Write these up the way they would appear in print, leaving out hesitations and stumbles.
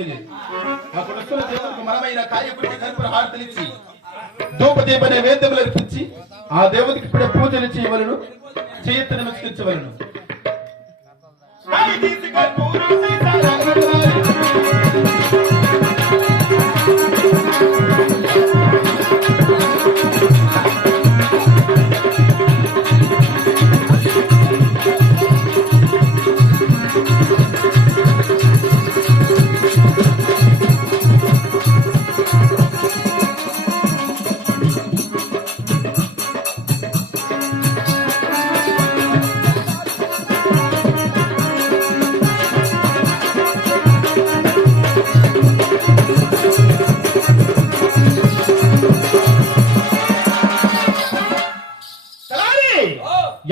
తెలియదు. అక్కడ వస్తున్న దేవుడికి మనమైన కాయకుడికి కర్పూర హారతలిచ్చి ధూపదీప నైవేద్యములు అర్పించి ఆ దేవుడికి ఇప్పుడే పూజలు చేయవలను, చేయెత్తి నమస్కరించవలను.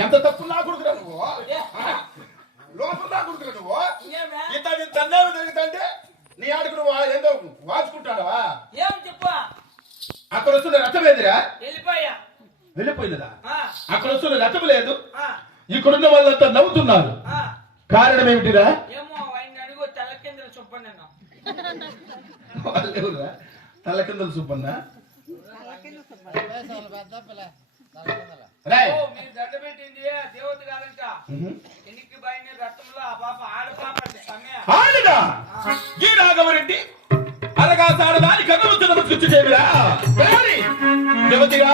ఎంత తప్పు నా కొడుకురా నువ్వు, లోపల నా కొడుకురా నువ్వు. ఇంత తండ్రి తిరుగుతుంటే నీ ఆడుకు నువ్వు ఏందో వాచుకుంటాడవా? అక్కడ వస్తున్న రథం లేదురా, వెళ్ళిపోయినదా? అక్కడ వస్తున్న రథం లేదు, ఇక్కడున్న వాళ్ళంతా నవ్వుతున్నారు. కారణం ఏమిటిరా? వాళ్ళెవరురా? తలకిందల సుబ్బన్న. గీరాగమరెడ్డి అరగా సాడదాని కనుమతి నమస్కృతి చేయరా దేవతిరా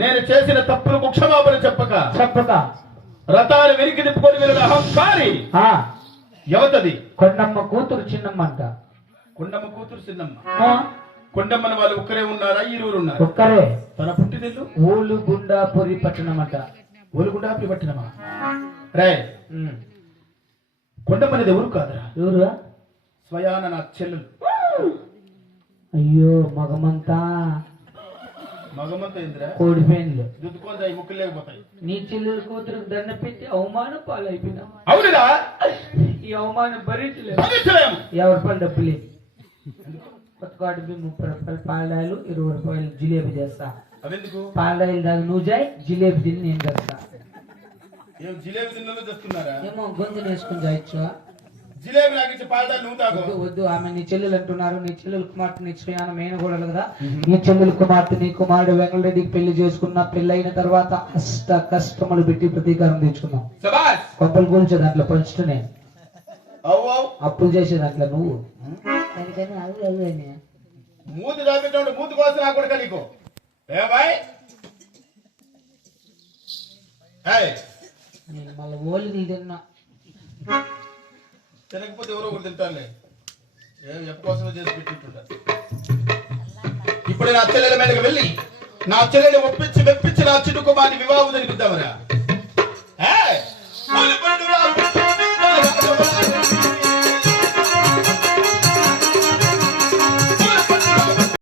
నేను చేసిన తప్పులకు క్షమాపణ చెప్పక రథాన్ని వెనక్కి తిప్పుకొని వెళ్ళిన అహంకారి ఎవతది? కొండమ్మ కూతురు చిన్నమ్మ అంట. కొండమ్మ కూతురు చిన్నమ్మ. కొండమ్మని వాళ్ళు ఒక్కరే ఉన్నారా? ఇరువురు ఉన్నారు. ఒక్కరే. తన పుట్టినెల్లు ఓలుగుండాపురి పట్టణం అంట. ఓలుగుండాపురి పట్టణమా? రే కొండమ్మనిది ఎవరు కాదురా? ఎవరు? స్వయాన నా చెల్లెలు. అయ్యో మగమంతా ఇంద్ర ఓడిపోయింది. దుద్దుకొని ముక్కులు లేకపోతాయి. నీ చెల్లెలు కూతురు దండ పెట్టి అవమానం పాలైపోయినా. అవునురా, ఈ అవమానం భరించలేము. ఎవరి పని డబ్బు లేదు. కొత్తగాడి 30 రూపాయలు పాలడాయలు, 20 రూపాయలు జిలేబీ చేస్తా. అవెందుకు? పాలడాయలు దాకా నువ్వు జాయి, జిలేబీ తిని నేను చేస్తా. ఏం జిలేబీ తిన్నలో చేస్తున్నారా? ఏమో గొంతు వేసుకుని జాయిచ్చు. జిలేబీ లాగించి పాలడాయలు నువ్వు తాగు. వద్దు, ఆమె నీ చెల్లెలు అంటున్నారు. నీ చెల్లెలు కుమార్తె నీ స్వయాన మేనగోడలు కదా. నీ చెల్లెలు కుమార్తె నీ కుమారుడు వెంగళరెడ్డికి పెళ్లి చేసుకున్న. పెళ్ళైన తర్వాత కష్టములు పెట్టి ప్రతీకారం తెచ్చుకున్నావు. కొంపలు కూల్చే దాంట్లో పంచుతూనే అప్పులు చేసే దాంట్లో నువ్వు మూతి దాపెట్టాడు. మూతి కోసం నా కొడుక నీకు నేను మళ్ళీ ఓలి నీ తిన్నా. తినకపోతే ఎవరో ఒకరు తింటారులే. ఎప్పకోసమే చేసి పెట్టింటుంటారు. ఇప్పుడు నా చెల్లెల మీదకి వెళ్ళి నా చెల్లెని ఒప్పించి మెప్పించి నా చిన్న కుమార్ని వివాహం జరిపిద్దామరా?